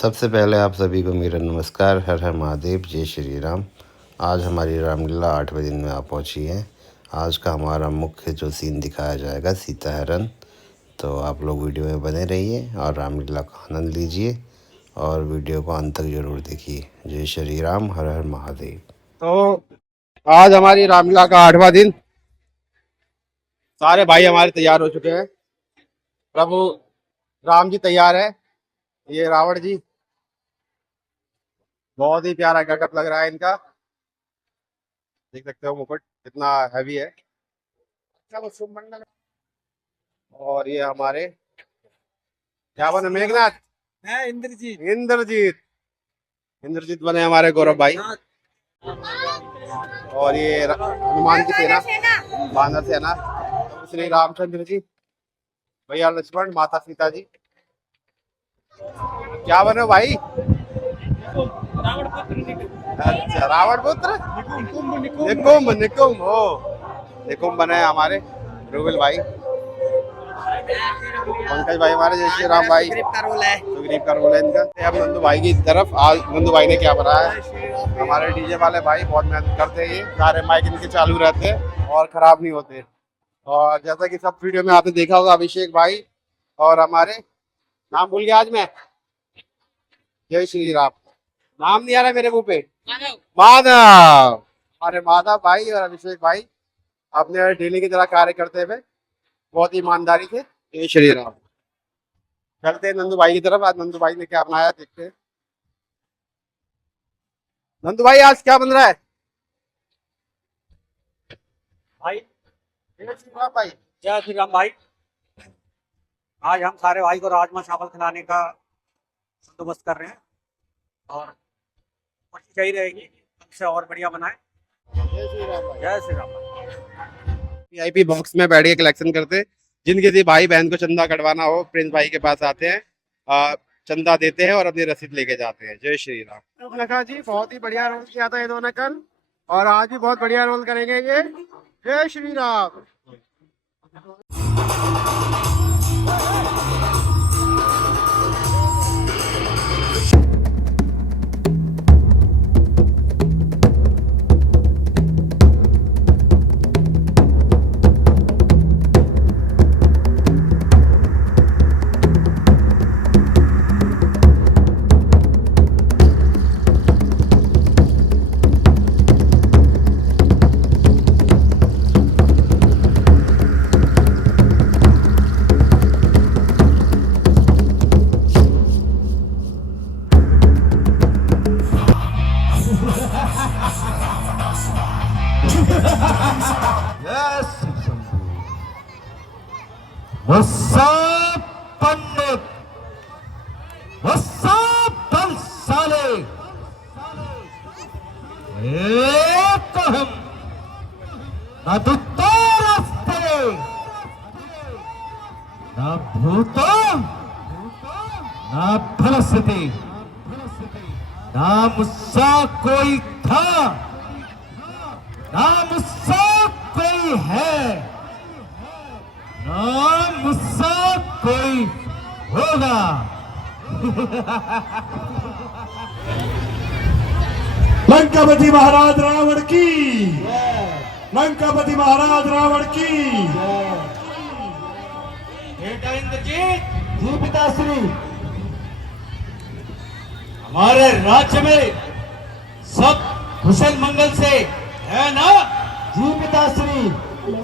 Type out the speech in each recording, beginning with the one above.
सबसे पहले आप सभी को मेरा नमस्कार। हर हर महादेव, जय श्री राम। आज हमारी रामलीला 8वें दिन में आ पहुंची है। आज का हमारा मुख्य जो सीन दिखाया जाएगा सीता हरण। तो आप लोग वीडियो में बने रहिए और रामलीला का आनंद लीजिए और वीडियो को अंत तक जरूर देखिए। जय श्री राम, हर हर महादेव। तो आज हमारी रामलीला का 8वां दिन। सारे भाई हमारे तैयार हो चुके हैं। प्रभु राम जी तैयार है। ये रावण जी, बहुत ही प्यारा गटअप लग रहा है इनका। देख सकते हो मुकुट कितना हैवी है। और ये हमारे क्या बने, मेघनाथ, इंद्रजीत इंद्रजीत इंद्रजीत बने हमारे गौरव भाई। और ये हनुमान की सेना, वानर सेना, श्री रामचंद्र जी, भैया लक्ष्मण, माता सीता जी। क्या बने भाई? अच्छा, रावण पुत्र निकुंभ। निकुंभ हो, निकुंभ बने हमारे रुबिल भाई, पंकज भाई हमारे, जय श्री राम भाई, सुग्रीव का रोल है इनका। अब नंदू भाई की तरफ, आज नंदू भाई ने क्या बनाया है। हमारे डीजे वाले भाई बहुत मेहनत करते हैं, ये सारे माइक इनके चालू रहते हैं और खराब नहीं होते। और जैसा कि सब वीडियो में आपने देखा होगा, अभिषेक भाई और हमारे, नाम भूल गया आज मैं, जय श्री राम, नाम नहीं आ रहा मेरे मुंह पे, माधव। हमारे माधव भाई और अभिषेक भाई अपने डेली की तरह कार्य करते हुए बहुत ईमानदारी से। जय श्री राम। चलते हैं नंदू भाई की तरफ। आज नंदू भाई ने क्या बनाया देखते हैं। नंदू भाई आज क्या बन रहा है भाई? जय श्री राम भाई। जय श्री राम भाई। आज हम सारे भाई को राजमा चावल खिलाने का बंदोबस्त कर रहे हैं और कोशिश यही रहेगी हमसे और बढ़िया बनाए। जय श्री राम भाई। जय श्री राम भाई। वीआईपी बॉक्स में बैठ के कलेक्शन करते, जिन किसी भाई बहन को चंदा कटवाना हो प्रिंस भाई के पास आते हैं, चंदा देते हैं और अपनी रसीद लेके जाते हैं। जय श्री राम। लखा जी बहुत ही बढ़िया रोल किया था इन्होंने कल, और आज भी बहुत बढ़िया रोल करेंगे ये। जय श्री राम। पंडित दल साले, एक हम न दुत्तो रास्ते, न भूतो न भलस्ते, ना मुझसा कोई था, ना मुझसा कोई है, ना मुझसा कोई होगा। लंकापति महाराज रावण की, लंकापति महाराज रावण की। बेटा इंद्रजीत जी, पिताश्री, हमारे राज्य में सब कुशल मंगल से है ना? जी पिताश्री,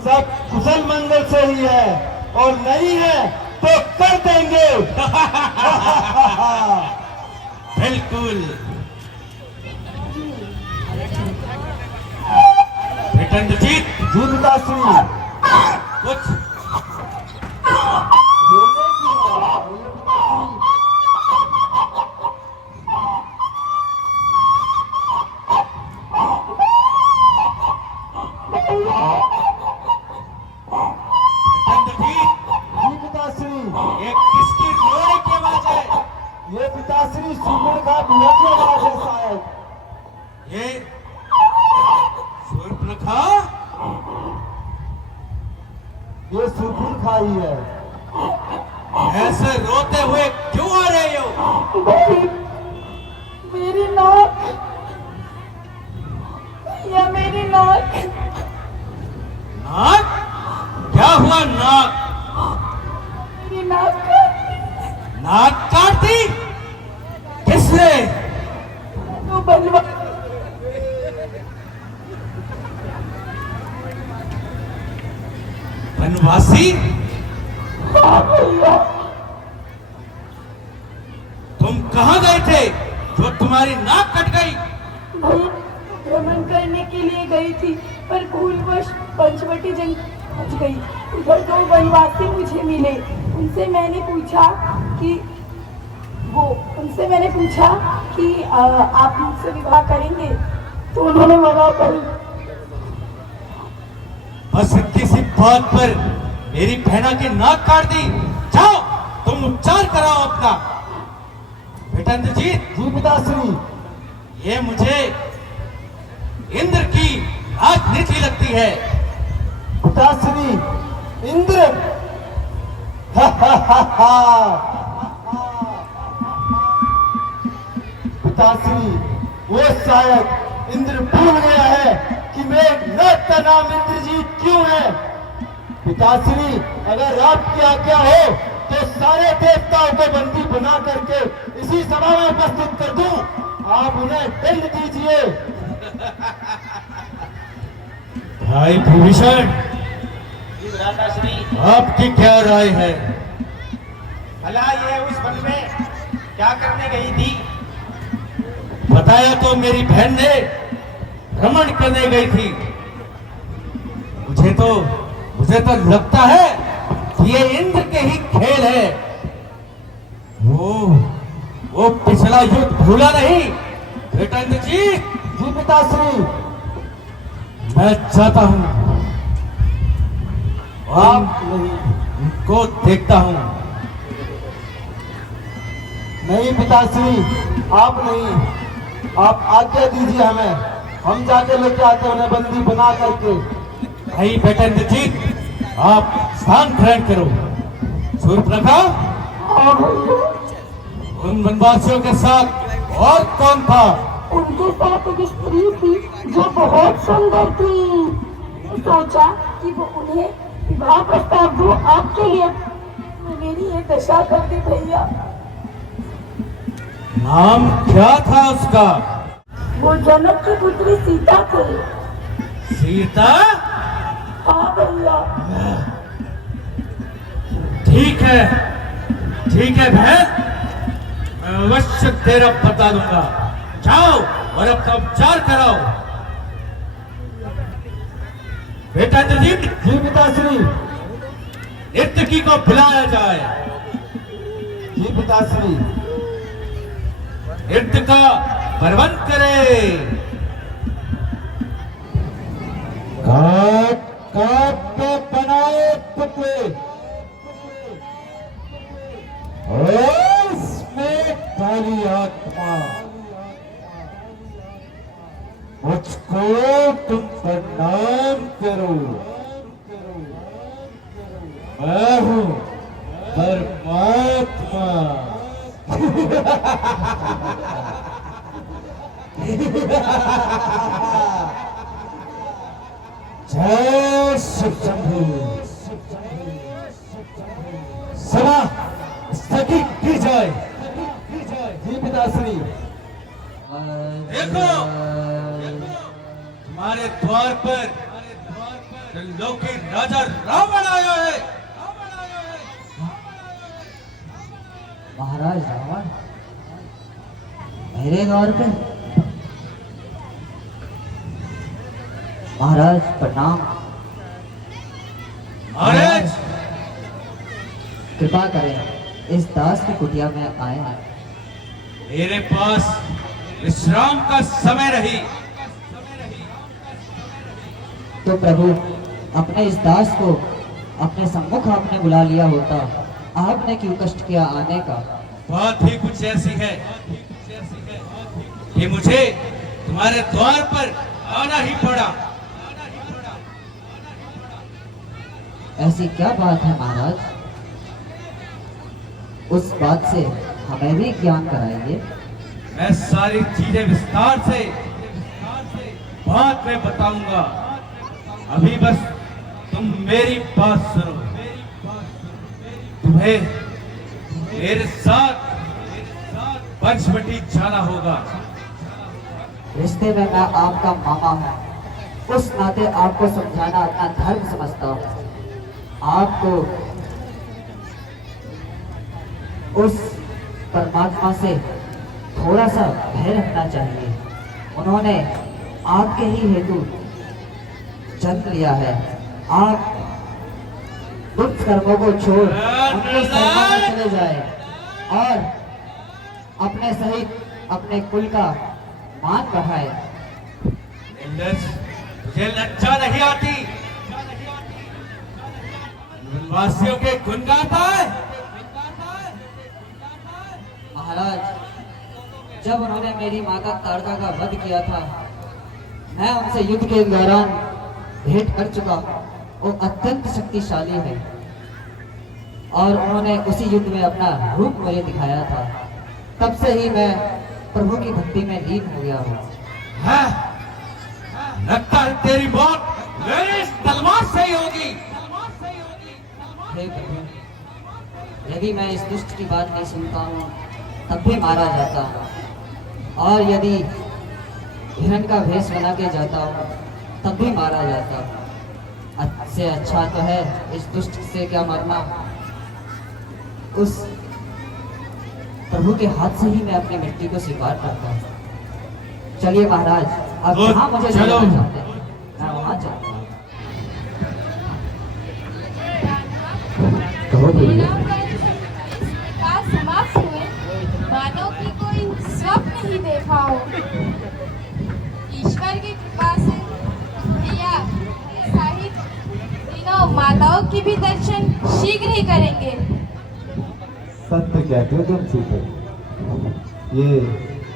सब कुशल मंगल से ही है, और नहीं है तो कर देंगे। बिल्कुल बेटा इंद्रजीत जी, पिताश्री, कुछ ये किसकी रोने की आवाज है? ये पिताश्री सूर्पनखा की आवाज है शायद। ये सूर्पनखा, ये सूर्पनखा ही है। ऐसे रोते हुए क्यों आ रहे हो? मेरी नाक, या मेरी नाक, नाक? क्या हुआ नाक? मेरी नाक नाक काट दी? किसने? तो बनवा बनवासी? तुम कहाँ गए थे जो तुम्हारी नाक कट गई? भैया भ्रमण करने के लिए गई थी, पर भूलवश पंचवटी जंग पहुंच गई। उधर दो वनवासी मुझे मिले। उनसे मैंने पूछा कि आप मुझसे विवाह करेंगे? तो उन्होंने मना करी। बस किसी बात पर मेरी बहना की नाक काट दी। जाओ तुम उपचार कराओ अपना। बेटा इंद्रजीत। जी पिताश्री। ये मुझे इंद्र की राजनीति लगती है। पिताश्री इंद्र? पिताश्री वो शायद इंद्र भूल गया है कि मेरे का नाम इंद्रजीत क्यों है। पिताश्री अगर आपकी आज्ञा हो तो सारे देवताओं को बंदी बना करके इसी सभा में उपस्थित कर दूं। आप उन्हें दंड दीजिए। भाई भूषण, आपकी क्या राय है? भला ये उस वन में क्या करने गई थी? बताया तो मेरी बहन ने भ्रमण करने गई थी। मुझे तो लगता है कि ये इंद्र के ही खेल है। वो पिछला युद्ध भूला नहीं बेटा इंद्रजीत। जी पिताश्री। मैं चाहता हूं आप उनको देखता हूं। नहीं पिताश्री, आप नहीं, आप आज्ञा दीजिए हमें, हम जाके लेके आते उन्हें बंदी बना करके। भाई बेटा इंद्रजीत, आप स्थान ग्रहण करो। सूर्यप्रखा, उन वनवासियों के साथ और कौन था? उनके साथ एक स्त्री थी जो बहुत सुंदर थी। सोचा कि वो उन्हें विवाह प्रस्ताव दूं आपके लिए। मेरी ये दशा कर दी भैया। नाम क्या था उसका? वो जनक की पुत्री सीता थी। सीता? हाँ भैया। ठीक है बहन, मैं अवश्य तेरा पता दूंगा। जाओ और अपना उपचार कराओ। बेटा इंद्रजीत। जी पिताश्री। नर्तकी को बुलाया जाए। जी पिताश्री। नृत्य का प्रबंध करे। काट काट पे बनाए पुतले, उसमें काली आत्मा, मुझको तुम प्रणाम करो। मैं हूं परमात्मा। जय शिव शंभू। सभा स्थगित की जाए। जी पिताश्री। देखो तुम्हारे द्वार पर त्रिलोकी राजा रावण आया है। महाराज रावण मेरे द्वार पे? महाराज प्रणाम। महाराज कृपा करें, इस दास की कुटिया में आए हैं। मेरे पास विश्राम का समय रही तो प्रभु अपने इस दास को अपने सम्मुख आपने बुला लिया होता, आपने क्यों कष्ट किया आने का? बात ही कुछ ऐसी है कि मुझे तुम्हारे द्वार पर आना ही पड़ा। ऐसी क्या बात है महाराज? उस बात से हमें भी ज्ञान कराइए। मैं सारी चीजें विस्तार से बाद में बताऊंगा। अभी बस तुम मेरी बात सुनो। तुम्हें मेरे साथ पंचवटी जाना होगा। रिश्ते में मैं आपका मामा हूँ, उस नाते आपको समझाना अपना धर्म समझता हूँ। आपको उस परमात्मा से थोड़ा सा भय रखना चाहिए। उन्होंने आपके ही हेतु जन्म लिया है। आप दुष्ट कर्मों को छोड़ उनके शरण में चले जाए और अपने सहित अपने कुल का मान बढ़ाए। मुझे लज्जा नहीं आती? वासियों के गुण गाता है। महाराज, जब उन्होंने मेरी माता तारका का वध किया था, मैं उनसे युद्ध के दौरान भेंट कर चुका हूँ। वो अत्यंत शक्तिशाली है और उन्होंने उसी युद्ध में अपना रूप मुझे दिखाया था। तब से ही मैं प्रभु की भक्ति में लीन हो गया हूँ। लगता है तेरी मौत मेरी इस तलवार से ही होगी। हे प्रभु, यदि मैं इस दुष्ट की बात नहीं सुनता हूँ तब भी मारा जाता हूँ, और यदि हिरण का भेष बना के जाता हूँ तब भी मारा जाता हूँ। इससे अच्छा तो है इस दुष्ट से क्या मरना। उस प्रभु के हाथ से ही मैं अपनी मृत्यु को स्वीकार करता हूँ। चलिए महाराज, अब जहाँ मुझे जाना चाहते हैं मैं वहाँ चलता हूँ। समाप्त हुए मानव की कोई स्वप्न ही देखा हो। ईश्वर की कृपा से भैया साहिब तीनों माताओं की भी दर्शन शीघ्र ही करेंगे। सत्य कहते हो तुम सीते। ये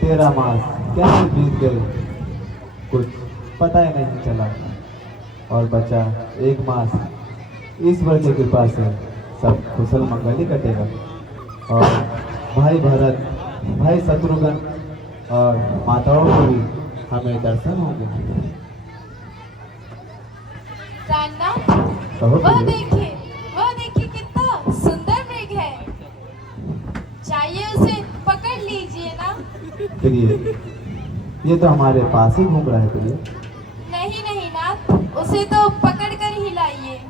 13 मास कैसे बीत गए कुछ पता ही नहीं चला, और बचा 1 मास। ईश्वर की कृपा से सब कुशल मंगल ही कटेगा, और भाई भरत, भाई शत्रुघ्न और माताओं को भी हमें दर्शन होंगे। वह देखिए कितना सुंदर मृग है। चाहिए उसे पकड़ लीजिए ना। प्रिय, ये तो हमारे पास ही घूम रहा है प्रिय। नहीं नाथ, उसे तो पकड़ कर ही लाइए।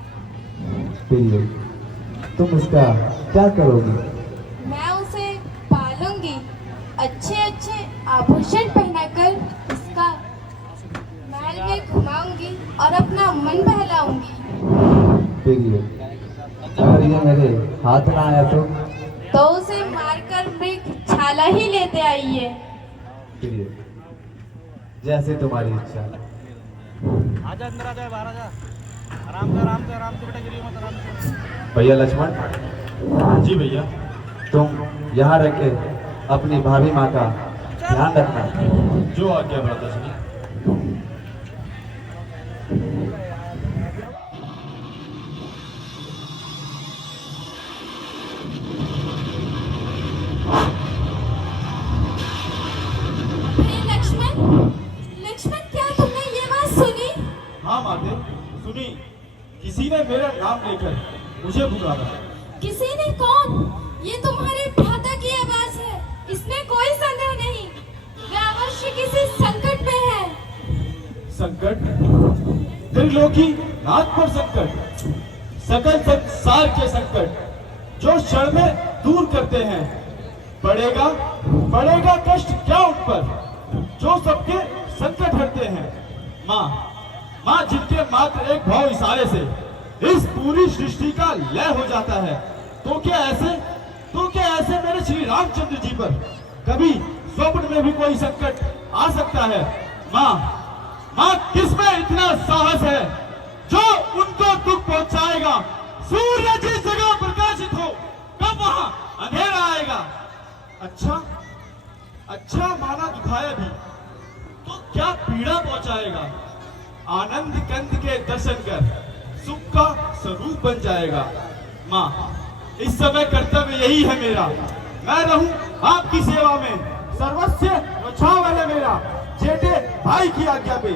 प्रिय, तुम इसका क्या करोगी? मैं उसे पालूंगी, अच्छे आभूषण पहनाकर उसका महल में घुमाऊंगी और अपना मन बहलाऊंगी। प्रिय, अगर ये मेरे हाथ ना आया तो उसे मारकर मृग छाला ही लेते आइए। प्रिय, जैसे तुम्हारी इच्छा। आजा अंदर आ जाए, बाहर आ जा। आराम से बेटा, गिरी मत, आराम से। भैया लक्ष्मण। जी भैया। तुम यहाँ रह के अपनी भाभी माँ का ध्यान रखना। जो आज्ञा भ्राताश्री। लक्ष्मण, क्या तुमने ये बात सुनी? हाँ माते, सुनी। किसी ने मेरा नाम लेकर मुझे पुकारा। किसी ने? कौन? ये तुम्हारे भ्राता की आवाज है, इसमें कोई संदेह नहीं। वे अवश्य किसी संकट में है। संकट? त्रिलोकी नाथ पर संकट, सकल संसार के संकट जो क्षण में दूर करते हैं। पड़ेगा कष्ट क्या उन पर जो सबके संकट हटते हैं। माँ जिनके मात्र एक भाव इशारे से इस पूरी सृष्टि का लय हो जाता है, तो क्या ऐसे मेरे श्री रामचंद्र जी पर कभी स्वप्न में भी कोई संकट आ सकता है? माँ किसमें इतना साहस है जो उनको दुख पहुंचाएगा? सूर्य जिस जगह प्रकाशित हो कब वहां अंधेरा आएगा। अच्छा माना दुखाया भी तो क्या पीड़ा पहुंचाएगा? आनंद कंद के दर्शन कर सुख का स्वरूप बन जाएगा। माँ, इस समय कर्तव्य यही है मेरा। मैं रहूं आपकी सेवा में, सर्वस्व न्यौछावर है मेरा जेठे भाई की आज्ञा पे।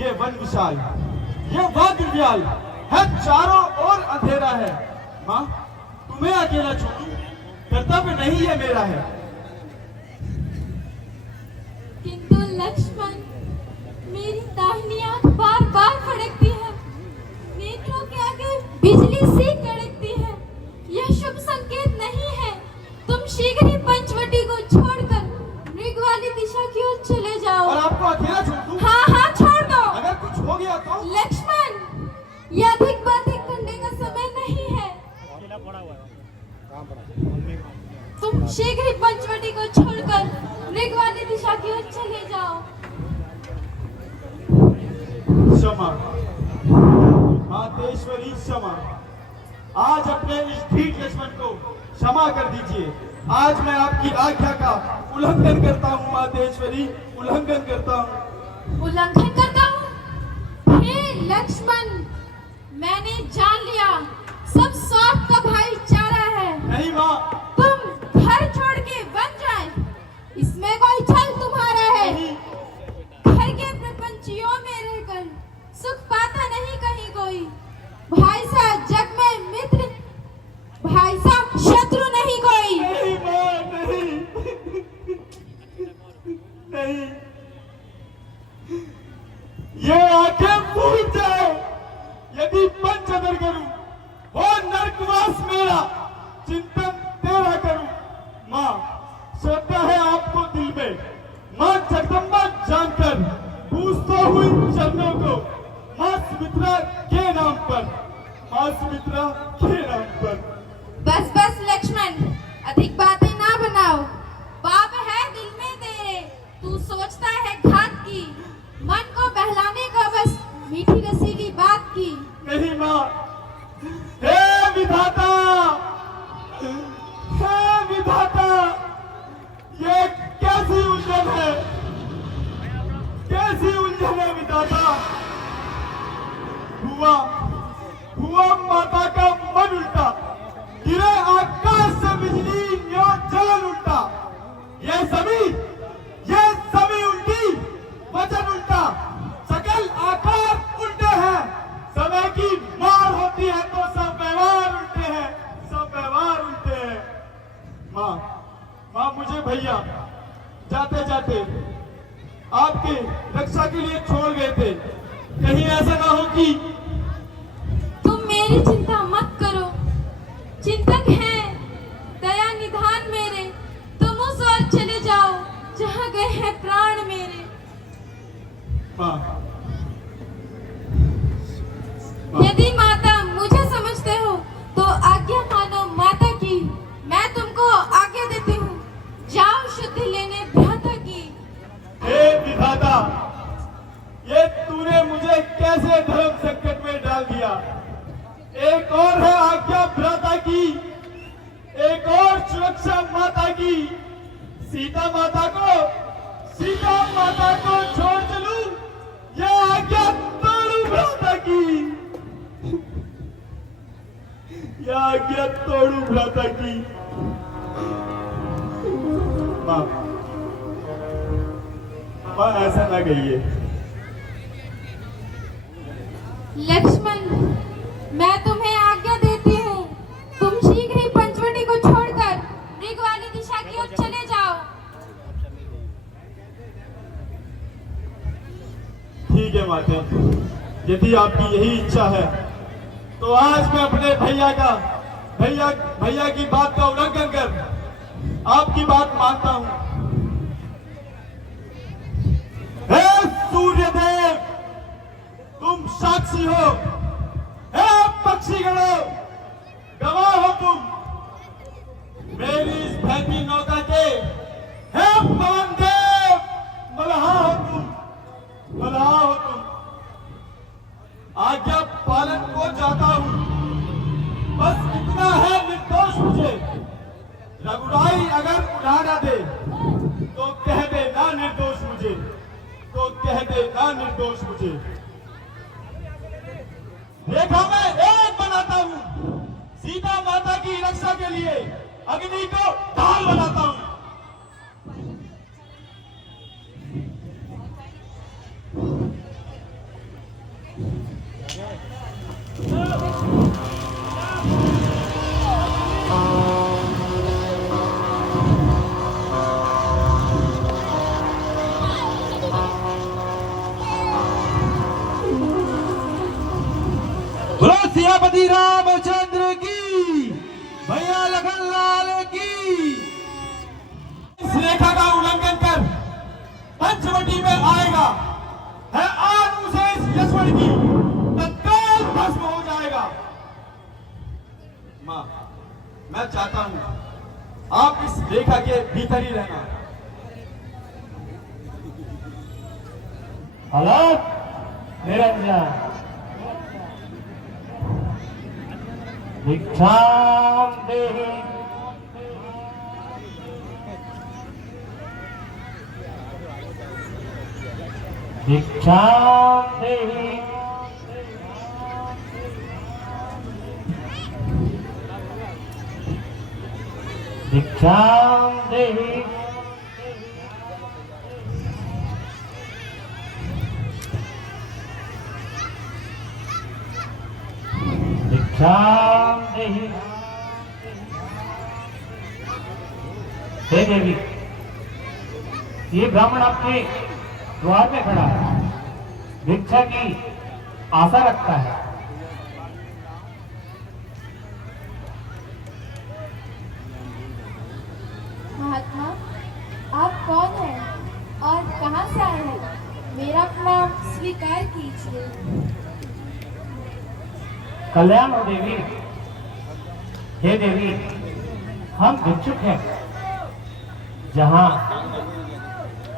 ये वन विशाल, ये वाग्व्याल है, चारों ओर अंधेरा है। माँ तुम्हें अकेला छोड़ूं कर्तव्य नहीं है मेरा है। किंतु लक्ष्मण, मेरी दाहिनी आंख बार बार फड़कती है, नेत्रों के आगे बिजली सी कड़कती है। यह शुभ संकेत नहीं है। तुम शीघ्र ही पंचवटी को छोड़कर मृग वाली दिशा की ओर चले जाओ। और आपको अकेला छोड़ दूं? हाँ हाँ छोड़ दो। अगर कुछ हो गया तो? लक्ष्मण, यह अधिक बातें करने का समय नहीं है। तुम शीघ्र ही पंचवटी को छोड़कर मृग वाली दिशा की ओर चले जाओ। क्षमा मातेश्वरी, क्षमा। आज अपने इस ढीठ लक्ष्मण को क्षमा कर दीजिए। आज मैं आपकी आज्ञा का उल्लंघन करता हूँ मातेश्वरी, उल्लंघन करता हूँ। उल्लंघन करता हूँ? हे लक्ष्मण, मैंने जान लिया सब स्वार्थ का भाईचारा है। नहीं माँ। तुम घर छोड़ के बन जाए, इसमें कोई छल तुम्हारा है। घर के प्रपंचियों में रहकर सुख पाता नहीं कहीं कोई। भाई सा जग में मित्र, भाई सा शत्रु नहीं कोई। नहीं माँ, नहीं नहीं, ये आंखें फूट जाए यदि पंचदर करूं और नरकवास मेरा चिंतन तेरा करूं। माँ श्रद्धा है आपको दिल में, माँ जगदम्बा जानकर पूछता हूँ इन चरणों को, माँ सुमित्रा के नाम पर, माँ सुमित्रा के नाम पर। बस बस लक्ष्मण, अधिक बातें ना बनाओ। पाप है दिल में तेरे, तू सोचता है घात की, मन को बहलाने का बस मीठी रसीली बात की। नहीं माँ, हे विधाता, हे विधाता, ये कैसी उलझन है, कैसी उलझन है विधाता। हुआ माता का मन उल्टा, गिरे आकाश से बिजली न्यो जलन उल्टा। ये सभी उल्टी, वचन उल्टा, सकल आकार उल्टे हैं। समय की मार होती है तो सब व्यवहार उल्टे हैं, सब व्यवहार उल्टे हैं। माँ मुझे भैया जाते जाते आपके रक्षा के लिए छोड़ गए थे। कहीं ऐसा ना हो कि तुम मेरी चिंता मत करो, चिंतक हैं दया निधान मेरे। तुम उस ओर चले जाओ जहाँ गए हैं प्राण मेरे। माँ, यदि माता मुझे समझते हो तो आज्ञा मानो माता की। मैं तुमको आज्ञा देती हूँ, जाओ शुद्धि लेने भ्राता की। हे विधाता, ये तूने मुझे कैसे धर्म संकट में डाल दिया। एक और है आज्ञा भ्राता की, एक और सुरक्षा माता की। सीता माता को छोड़ चलूं, यह आज्ञा तोड़ू भ्राता की, यह आज्ञा तोड़ू भ्राता की। माँ ऐसा ना कहिए। लक्ष्मण, मैं तुम्हें आज्ञा देती हूँ, तुम शीघ्र ही पंचवटी को छोड़कर मृग वाली दिशा की ओर चले जाओ। ठीक है माते, यदि आपकी यही इच्छा है तो आज मैं अपने भैया की बात का उल्लंघन कर आपकी बात मानता हूँ। हे सूर्यदेव, तुम साक्षी हो, हे पक्षीगणों गवाह हो तुम। मेरी इस भैती नौका के हे पवन देव मल्हा हो तुम, मल्हा हो तुम। आज्ञा पालन को जाता हूँ, बस इतना है निर्दोष मुझे। रघुराई अगर उड़ा ना दे तो कह दे ना निर्दोष मुझे, तो कह दे ना निर्दोष मुझे। रेखा में एक बनाता हूँ, सीता माता की रक्षा के लिए अग्नि को ढाल बनाता हूँ। श्री रामचंद्र की, भैया लखन लाल की। इस रेखा का उल्लंघन कर पंचवटी में आएगा है आज उसे इस यशवंत की तत्काल भस्म हो जाएगा। मां, मैं चाहता हूं आप इस रेखा के भीतर ही रहना। अलग निरंजन भिक्षाम देहि। भिक्षाम देहि। भिक्षाम देहि। भिक्षाम देहि। हे देवी, ये ब्राह्मण आपके द्वार में खड़ा है, भिक्षा की आशा रखता है। महात्मा, आप कौन हैं और कहां से आए हैं? मेरा प्रणाम स्वीकार कीजिए। कल्याण हो देवी। हे देवी, हम भिक्षुक हैं। जहां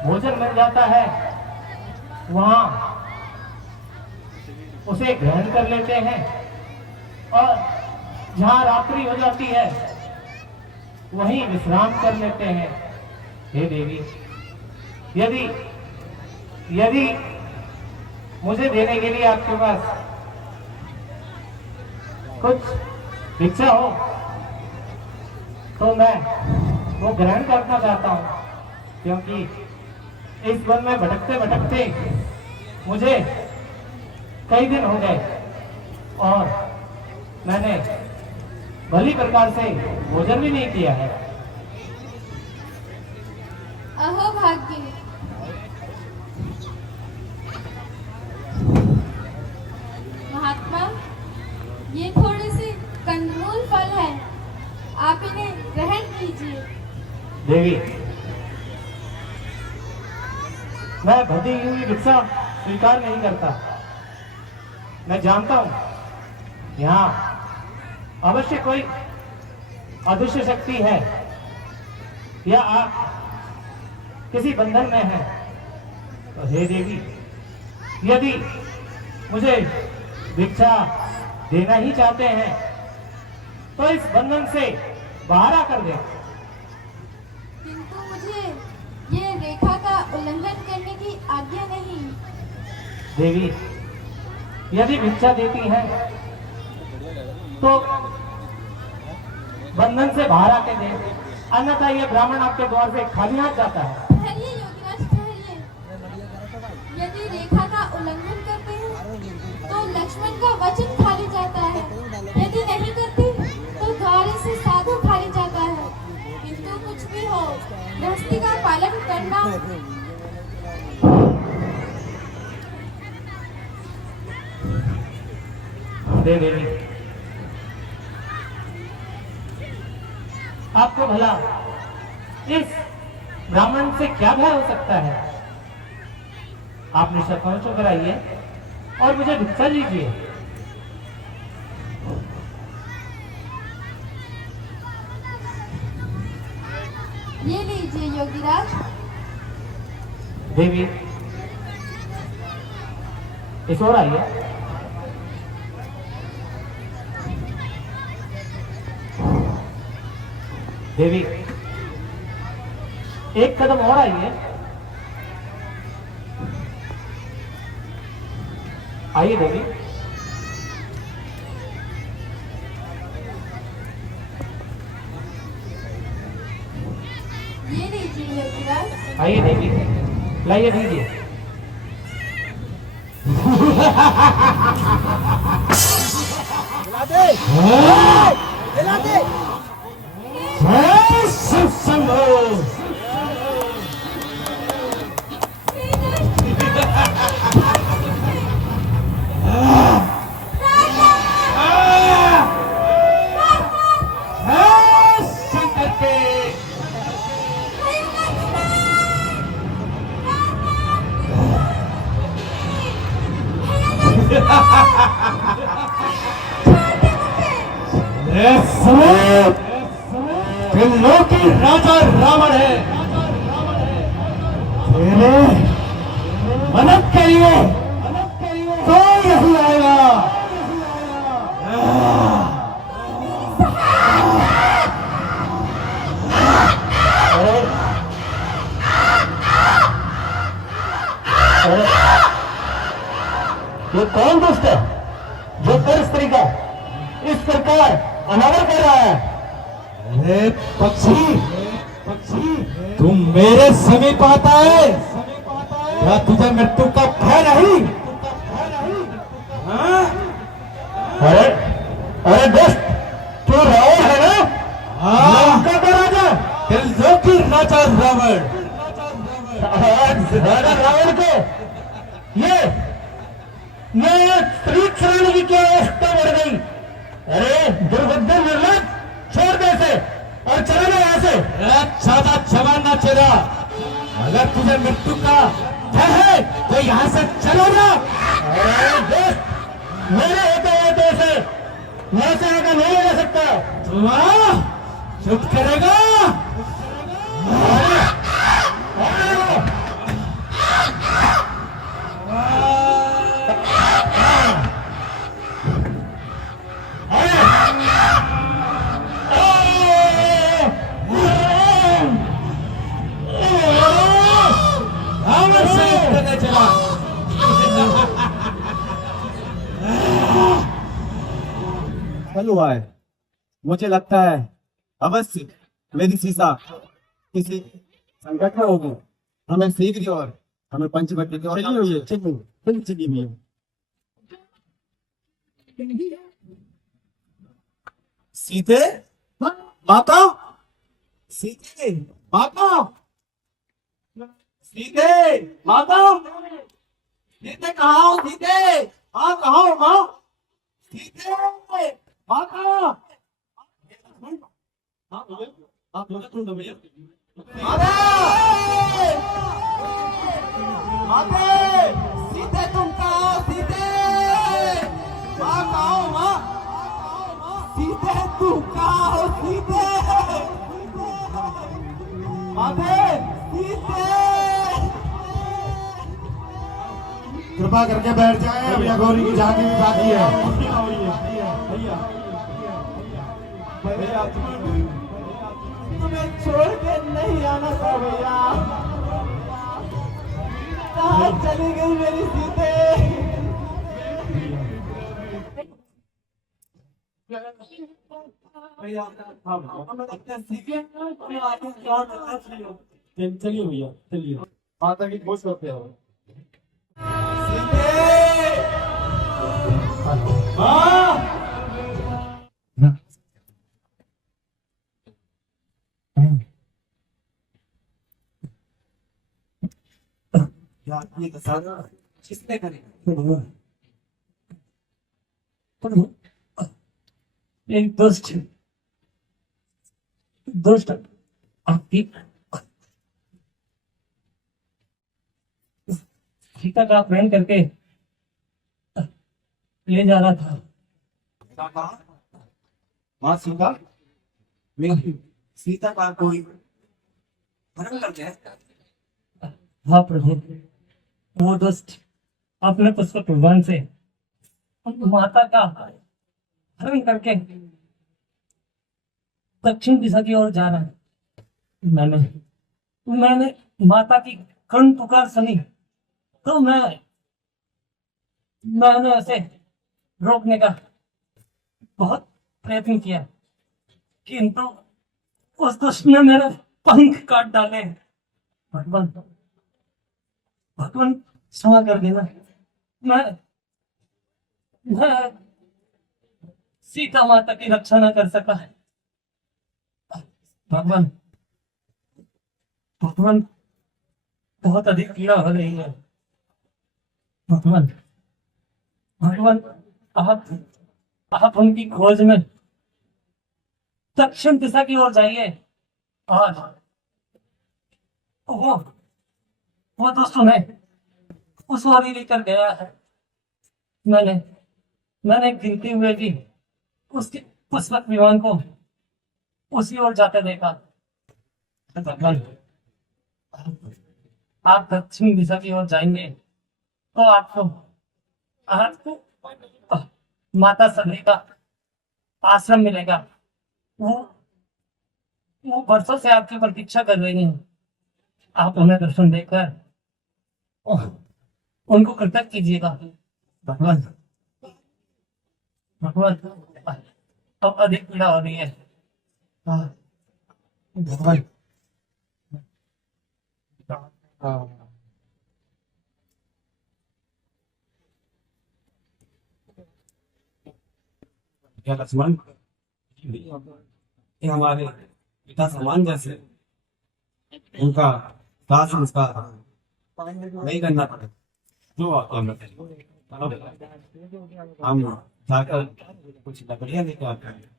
भोजन मिल जाता है वहां उसे ग्रहण कर लेते हैं और जहां रात्रि हो जाती है वहीं विश्राम कर लेते हैं। हे देवी, यदि यदि मुझे देने के लिए आपके पास कुछ भिक्षा हो तो मैं वो ग्रहण करना चाहता हूं, क्योंकि इस वन में भटकते भटकते मुझे कई दिन हो गए और मैंने भली प्रकार से भोजन भी नहीं किया है। अहो भाग्य, महात्मा, ये थोड़े से कंदमूल फल है, आप इन्हें ग्रहण कीजिए। देवी, मैं भदी हुई भिक्षा स्वीकार नहीं करता। मैं जानता हूं यहाँ अवश्य कोई अदृश्य शक्ति है या आप किसी बंधन में हैं। तो हे देवी, यदि मुझे भिक्षा देना ही चाहते हैं तो इस बंधन से बाहर आकर दें। किंतु मुझे ये रेखा का उल्लंघन करने की आज्ञा नहीं। देवी, यदि भिक्षा देती हैं तो बंधन से बाहर आके दें, अन्यथा ये ब्राह्मण आपके द्वार से खाली हाथ जाता है। ठहरिए योगीराज, ठहरिए। यदि रेखा का उल्लंघन करते हैं तो लक्ष्मण का वचन खाली जाता है, यदि नहीं करते तो द्वार से साधु खाली जाता है। किंतु कुछ भी हो, गृहस्थी का पालन करना। दे देवी, आपको भला इस ब्राह्मण से क्या भय हो सकता है? आप निष्कंच होकर आइए और मुझे भिक्षा दीजिए। ये लीजिए योगीराज। देवी, इस ओर आइए। देवी, एक कदम और आइए। आइए देवी। ये लीजिए योगीराज। आइए देवी, लाइए दीजिए। दिला दे। त्रिलोकी राजा रावण है। तेरे मदद के लिए कोई नहीं आएगा। ये कौन दुष्ट है जो कर स्त्री का इस प्रकार अनादर कर रहा है? अरे पक्षी, तुम मेरे समीप आता है, क्या तुझे मृत्यु का भय नहीं? हाँ? अरे अरे दुष्ट, तू रावण है ना? लंका का राजा, त्रिलोकी राजा रावण। राजा रावण को ये स्त्री चलाने की क्या अवस्था बढ़ गई? अरे दुर्बुद्धि निर्लज, छोड़ दे इसे और चला जा यहाँ से। ज्यादा जवान ना चेहरा, अगर तुझे मृत्यु का भय है तो यहाँ से चलो ना। अरे दोस्त, मेरे होते हुए तो इसे यहाँ से आगे नहीं ले जा सकता। तुम चुप करेगा? रावण से युद्ध करने चला। फल हुआ है। मुझे लगता है अवश्य मेरी सीसा किसी संकट में होगी। हमें सीख दी और हमें पंचवटी की ओर चली हुई है। सीते माता, सीते माता, सीते माता, सीते कहाँ हो? सीते हाँ, कहाँ हो माँ? सीते माता, सीते तुम कहाँ हो? सीते माँ कहाँ हो? माँ सीते तुम कहाँ हो? सीते माते सीते, कृपा करके बैठ जाए, अभी अघोरी की झांकी भी बाकी है। तुम्हें छोड़ के नहीं आना था भैया। कहाँ चली गई मेरी सीते? चलिए भैया, चलिए माता की खोज करते हो। यार ये तो सारा किसने करे? एक दुष्ट आपकी सीता का अपहरण करके ले जा रहा था। माँ सीता, मेरी सीता का कोई भरण कर जाए? हाँ प्रभु, वो दुष्ट अपने पुष्पक विमान से माता का हरण करके दक्षिण दिशा की ओर जा रहा है। मैंने माता की करुण पुकार सुनी तो मैंने उसे रोकने का बहुत प्रयत्न किया, किंतु उस दुष्ट ने मेरे पंख काट डाले। भगवान क्षमा कर देना, मैं सीता माता की रक्षा न कर सका। भगवान बहुत अधिक पीड़ा हो रही है। भगवान आप उनकी खोज में दक्षिण दिशा की ओर जाइए और वो दोस्तों उन्हें उस ओर ही लेकर गया है। मैंने गिनते हुए भी उसके पुष्पक विमान को उसी ओर जाते देखा। भगवान, आप दक्षिण दिशा की ओर जाएंगे तो आपको माता सती का आश्रम मिलेगा। वो वर्षों से आपकी प्रतीक्षा कर रही हैं। आप उन्हें दर्शन देकर उनको कृतज्ञ कीजिएगा। भगवान, भगवान, अब अधिक पीड़ा हो रही है। भगवान, क्या लक्ष्मण, ये हमारे पिता समान जैसे, उनका दाह संस्कार नहीं करना पड़े जो हम जाकर कुछ लकड़ियां लेके आते हैं।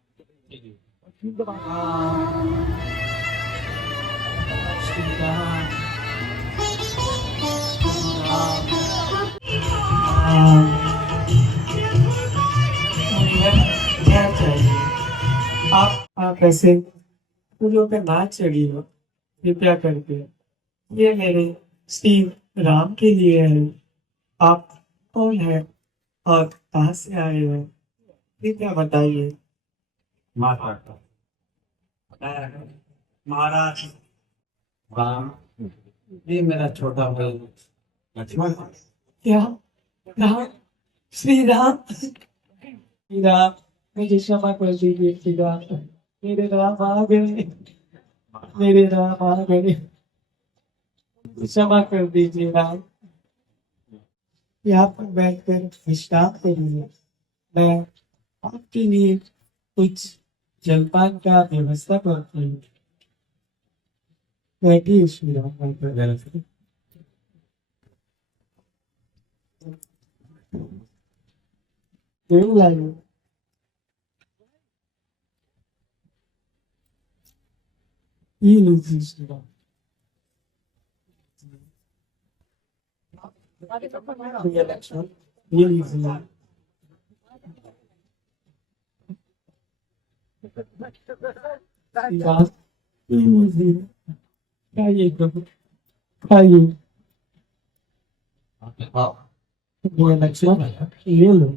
क्या चाहिए? आप ऐसे फूलों पे ना चढ़ी हो, कृपया करके। ये मेरे श्री राम के लिए है। आप कौन है और कहाँ से आए हैं, कृपया बताइए। महाराज राम, ये मेरा छोटा भाई लक्ष्मण। क्या? राम? श्री राम? श्री राम, मुझे क्षमा कर दीजिए। श्री राम, मेरे राम आ गए, मेरे राम आ गए, क्षमा कर दीजिए राम। यहाँ पर बैठकर विश्राम करिए। मैं आपके लिए कुछ जलपान का व्यवस्था करती हूँ। बैठिए श्री राम। लाइए। ये लीजिए श्री राम। ये लक्ष्मण, ये लीजिए। श्री राम, ये लीजिए। खाइए प्रभु, खाइए। ये लक्ष्मण, ये लो।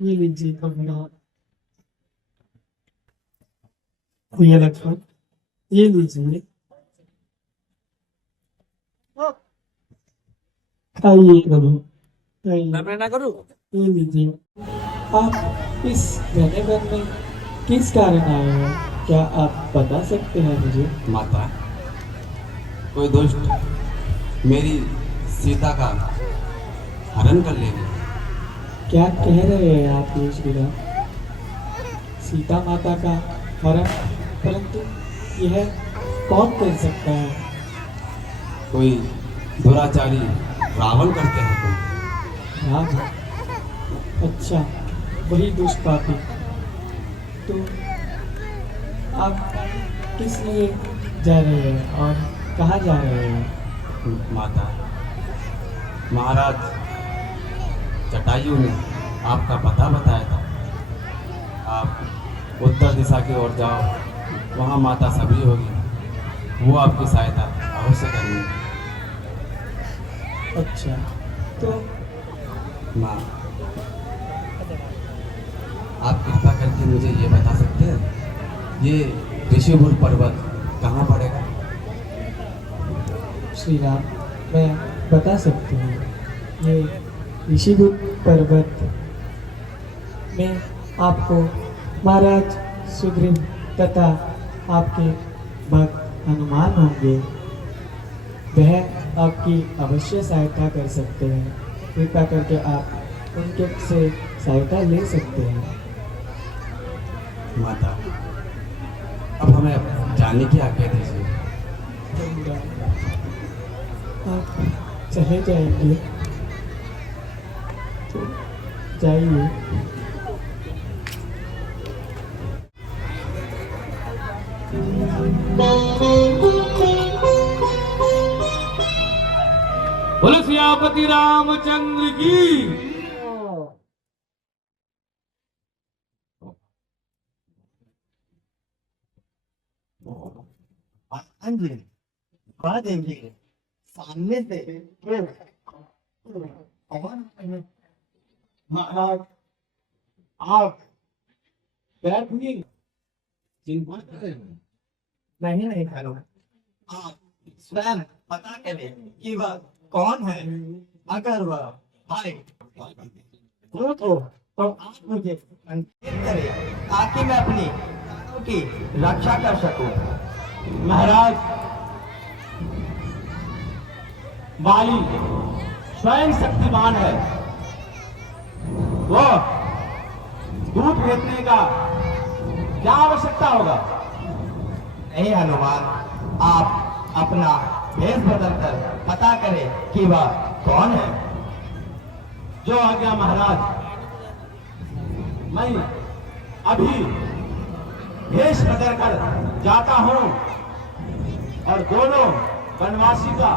ये लीजिए प्रभु। ये लक्ष्मण, ये लीजिए। खाइए प्रभु, खाइए। ना करूँ। ये लीजिए। आप इस घने वन में किस कारण आए हैं, क्या आप बता सकते हैं मुझे? माता, कोई दुष्ट मेरी सीता का हरण कर लेंगे। क्या कह रहे हैं आप ये श्री राम? सीता माता का हरण? परंतु यह कौन कर सकता है? कोई दुराचारी रावण करते हैं कोई। रावण? अच्छा, वही दुष्ट पापी। तो आप किस लिए जा रहे हैं और कहाँ जा रहे हैं? माता, महाराज जटायु ने आपका पता बताया था। आप उत्तर दिशा की ओर जाओ, वहाँ माता सबरी होगी, वो आपकी सहायता अवश्य करेंगे। अच्छा, तो माँ, आप कृपा करके मुझे ये बता सकते हैं, ये ऋषिपुर पर्वत कहाँ पड़ेगा? श्री राम, मैं बता सकती हूँ। ये ऋषिपुर पर्वत में आपको महाराज सुग्रीव तथा आपके भक्त हनुमान होंगे। वह आपकी अवश्य सहायता कर सकते हैं। कृपा करके आप उनके से सहायता ले सकते हैं। माता, अब हमें जाने की आज्ञा दीजिए। आप चले जाएंगे तो जाइए। बोलो सिया सीतापति रामचंद्र की। सामने से महाराज आप बैठिए। नहीं करो, आप स्वयं पता करें कि वह कौन है। अगर वह भाई तो आप मुझे संकेत करें ताकि मैं अपनी प्राणों की रक्षा कर सकूं। महाराज, वाली स्वयं शक्तिमान है। वो दूध भेजने का क्या आवश्यकता होगा? नहीं हनुमान, आप अपना भेष बदलकर पता करें कि वह कौन है। जो आज्ञा महाराज। मैं अभी भेष बदल कर जाता हूं और दोनों वनवासी का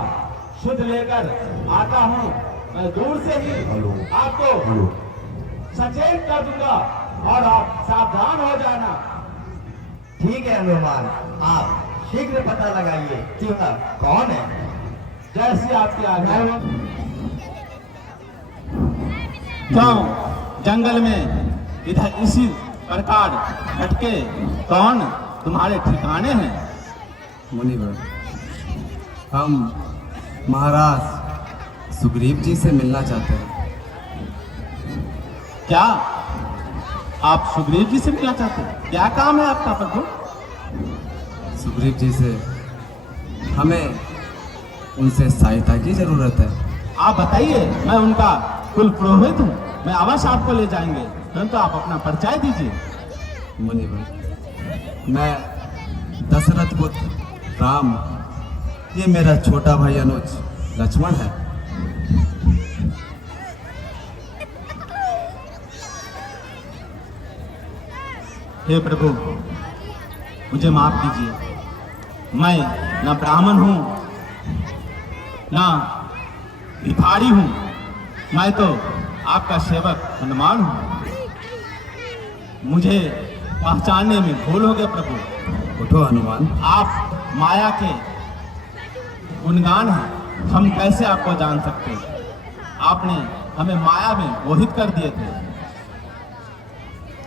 शुद्ध लेकर आता हूं। मैं दूर से ही आपको सचेत कर दूंगा और आप सावधान हो जाना। ठीक है हनुमान, आप शीघ्र पता लगाइए कि वह कौन है। जैसी आपकी आज्ञा। क्यों जंगल में इधर इसी प्रकार भटके कौन तुम्हारे ठिकाने हैं? मुनिवर, हम महाराज सुग्रीव जी से मिलना चाहते हैं। क्या आप सुग्रीव जी से मिलना चाहते हैं? क्या काम है आपका प्रभु? सुग्रीव जी से हमें उनसे सहायता की जरूरत है। आप बताइए, मैं उनका कुल पुरोहित हूँ। मैं अवश्य आपको ले जाएंगे, परंतु आप अपना परिचय दीजिए। मुनिवर, मैं दशरथ पुत्र राम, ये मेरा छोटा भाई अनुज लक्ष्मण है। हे प्रभु, मुझे माफ कीजिए। मैं न ब्राह्मण हूँ न भिखारी हूँ। मैं तो आपका सेवक हनुमान हूँ। मुझे पहचानने में भूल हो गया प्रभु। उठो हनुमान। आप माया के गुणगान हैं, हम कैसे आपको जान सकते हैं? आपने हमें माया में मोहित कर दिए थे।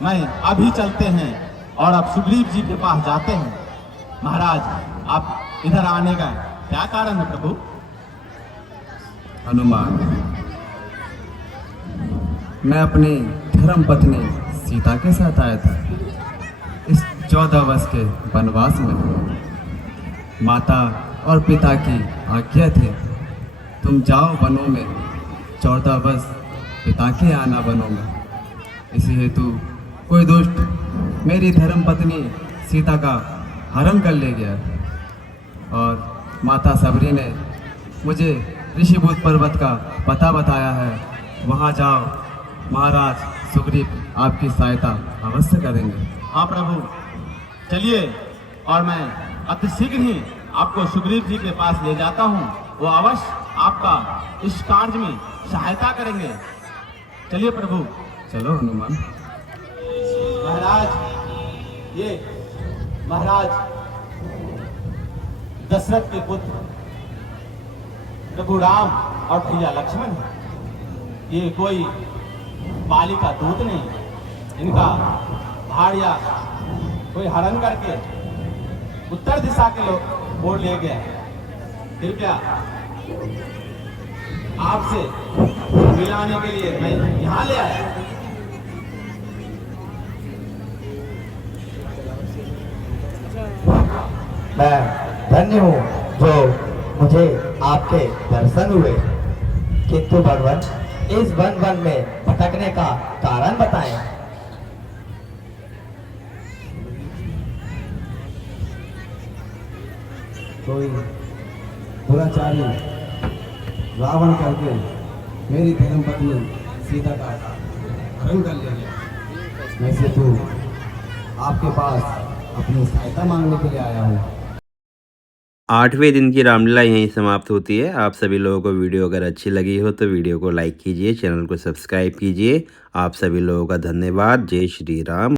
मैं अभी चलते हैं और आप सुग्रीव जी के पास जाते हैं। महाराज, आप इधर आने का क्या कारण है प्रभु? हनुमान, मैं अपनी धर्म पत्नी सीता के साथ आया था। इस 14 वर्ष के वनवास में माता और पिता की आज्ञा थी, तुम जाओ वनों में, 14 वर्ष पिता के आना वनों में। इसी हेतु कोई दुष्ट मेरी धर्म पत्नी सीता का हरण कर ले गया और माता सबरी ने मुझे ऋषिभूत पर्वत का पता बताया है। वहाँ जाओ, महाराज सुग्रीव आपकी सहायता अवश्य करेंगे। हाँ प्रभु, चलिए, और मैं अति शीघ्र ही आपको सुग्रीव जी के पास ले जाता हूँ। वो अवश्य आपका इस कार्य में सहायता करेंगे। चलिए प्रभु। चलो हनुमान। महाराज, ये महाराज दशरथ के पुत्र प्रभु राम और भैया लक्ष्मण है। ये कोई बाली का दूत नहीं। इनका भाड़िया कोई हरण करके उत्तर दिशा के लोग ओर ले गया। कृपया आपसे मिलाने के लिए मैं यहाँ ले आया। मैं धन्य हूँ जो मुझे आपके दर्शन हुए, किंतु भगवान इस वन में भटकने का कारण बताएं। कोई दुराचारी रावण करके मेरी धर्मपत्नी सीता का हरण कर ले गया। मैं से तो आपके पास अपनी सहायता मांगने के लिए आया हूँ। 8वें दिन की रामलीला यहीं समाप्त होती है। आप सभी लोगों को वीडियो अगर अच्छी लगी हो तो वीडियो को लाइक कीजिए, चैनल को सब्सक्राइब कीजिए। आप सभी लोगों का धन्यवाद। जय श्री राम।